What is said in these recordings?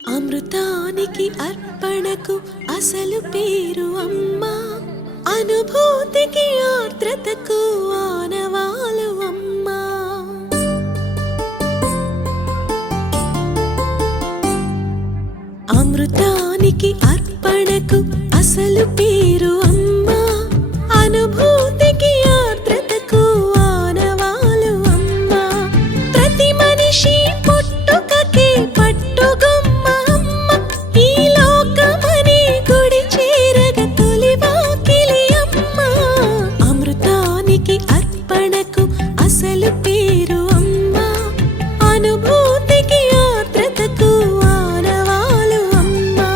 అమృతానికి అర్పణకు అసలు పేరు అమ్మా, అనుభూతికి ఆర్ద్రతకు ఆనవాలు అమ్మా. అమృతానికి అర్పణకు అసలు పేరు అమ్మా, అనుభూతికి ఆర్ద్రతకు ఆనవాలు అమ్మా. ప్రతి మనిషి పుట్టుకకి పట్టుగొమ్మ అమ్మ, ఈ లోకమనే గుడి చేరగ తొలి వాకిలి అమ్మ. అమృతానికి అర్పణకు అసలు పేరు అమ్మా, అనుభూతికి ఆర్ద్రతకు ఆనవాలు అమ్మా.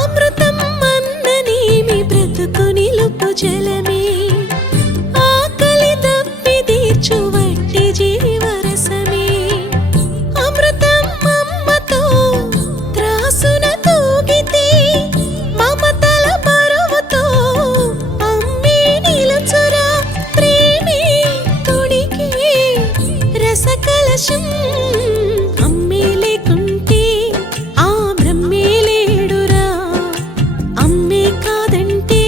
అమృతం అన్ననేమి బ్రతుకు నిలుపు జలమే, ఆకలి తప్పి తీర్చు వట్టి జీవరసమే. అమృతం అమ్మతో త్రాసున తూగితే, మమతల బరువుతో అమ్మే నిలుచురా. ప్రేమే తుడికి రసకలశం, అమ్మే లేకుంటే ఆ బ్రహ్మే లేడురా. అమ్మే కాదంటే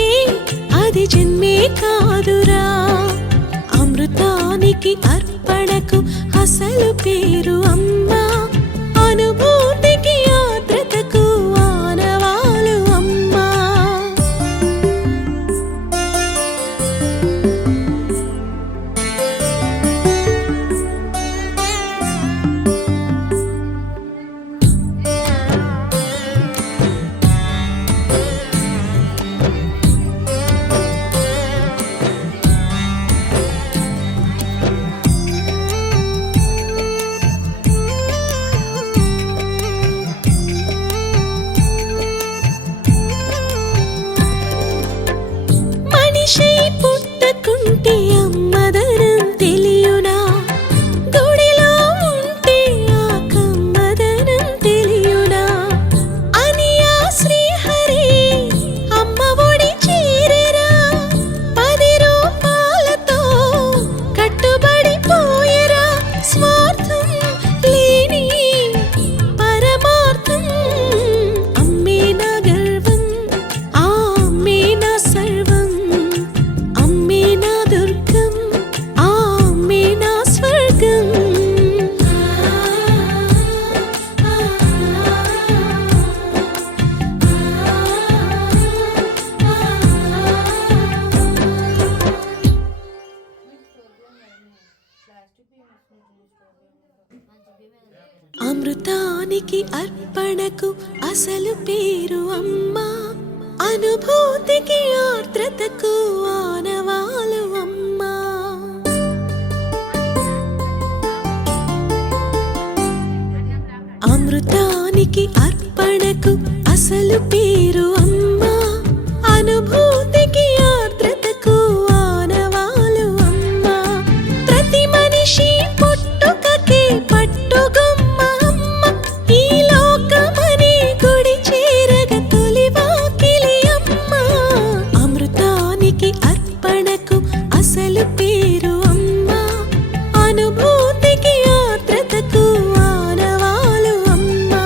అది జన్మే కాదురా. అమృతానికి అర్పణకు అసలు పేరు అమ్మా, అనుభూతికి ఆర్ద్రతకు ఆనవాలు అమ్మా. మనిషై పుట్టకుంటే అమ్మదనం తెలియునా, గుడిలో ఉంటే ఆ కమ్మదనం తెలియునా అని ఆ శ్రీహరి అమ్మ ఒడి చేరెరా. 10 రూపాయలతో కట్టుబడిపోయెరా. స్వార్థం లేని పరమార్థం, అమ్మే నా గర్వం, ఆ అమ్మే నా సర్వం. అమ్మే నా దుర్గం, ఆ అమ్మే నా స్వర్గం. అమృతానికి అర్పణకు అసలు పేరు అమ్మా, అనుభూతికి ఆర్ద్రతకు ఆనవాలు అమ్మా. అమృతానికి అర్పణకు అసలు పేరు అమ్మా, అనుభూతికి ఆర్ద్రతకు ఆనవాలు అమ్మా. ప్రతి మనిషి పుట్టుకకి పట్టుగొమ్మ అమ్మ, ఈ లోకమనే గుడి చేరగ తొలి వాకిలి అమ్మ. అమృతానికి అర్పణకు అసలు పేరు అమ్మా, అనుభూతికి ఆర్ద్రతకు ఆనవాలు అమ్మా.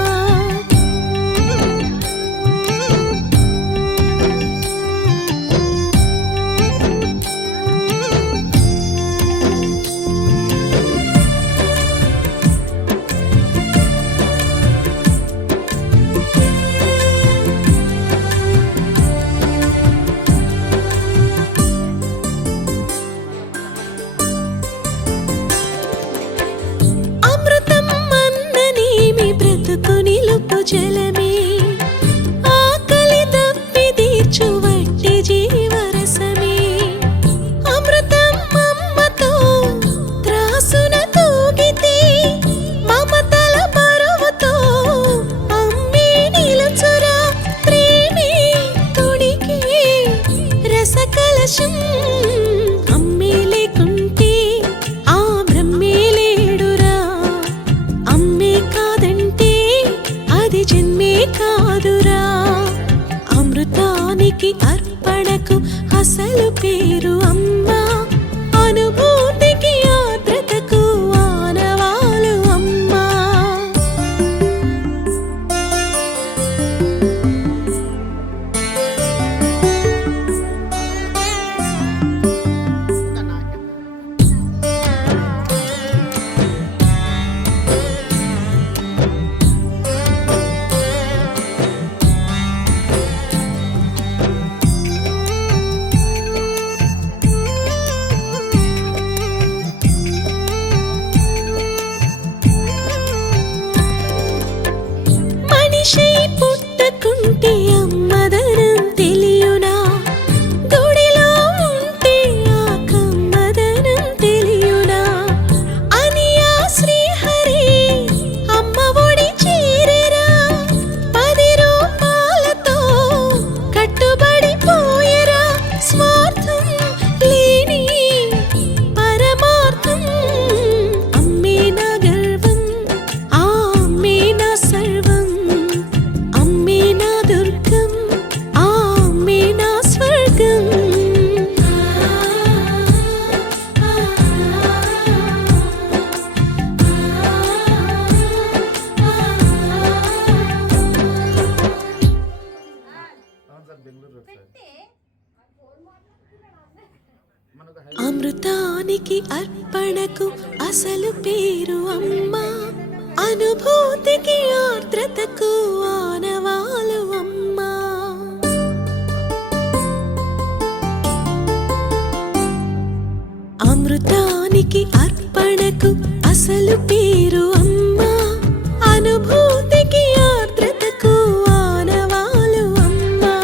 అసలు పేరు అమ్మా అనుభూతికి ఆర్ద్రతకు ఆనవాలు అమ్మా మనిషై పుట్టకుంటే అమ్మదనం తెలియునా గుడిలో ఉంటే ఆ కమ్మదనం తెలియునా అని ఆ శ్రీహరి అమ్మ ఒడి చేరెరా 10 రూపాయలతో కట్టుబడిపోయెరా స్వార్థం లేని పరమార్థం అమ్మే నా గర్వం ఆ అమ్మే నా సర్వం అమ్మే నా దుర్గం ఆ అమ్మే నా స్వర్గం అమృతానికి అర్పణకు అసలు పేరు అమ్మా అనుభూతికి ఆర్ద్రతకు ఆనవాలు అమ్మా అమృతానికి అర్పణకు అసలు పేరు అమ్మా అనుభూతికి ఆర్ద్రతకు ఆనవాలు అమ్మా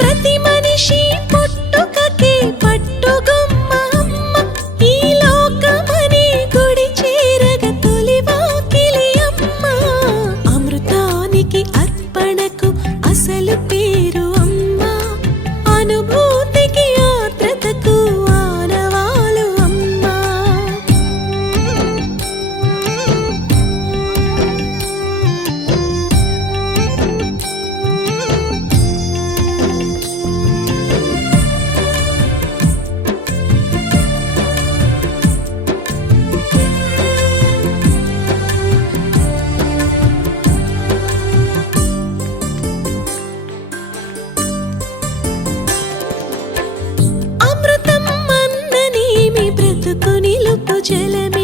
ప్రతి మనిషి పుట్టుకకి పట్టుగొమ్మ అమ్మ ఈ లోకమనే గుడి చేరగ తొలి వాకిలి అమ్మ అమృతానికి అర్పణకు అసలు పేరు అమ్మా అనుభూతికి ఆర్ద్రతకు ఆనవాలు అమ్మా అమృతం అన్ననేమి బ్రతుకు నిలుపు జలమే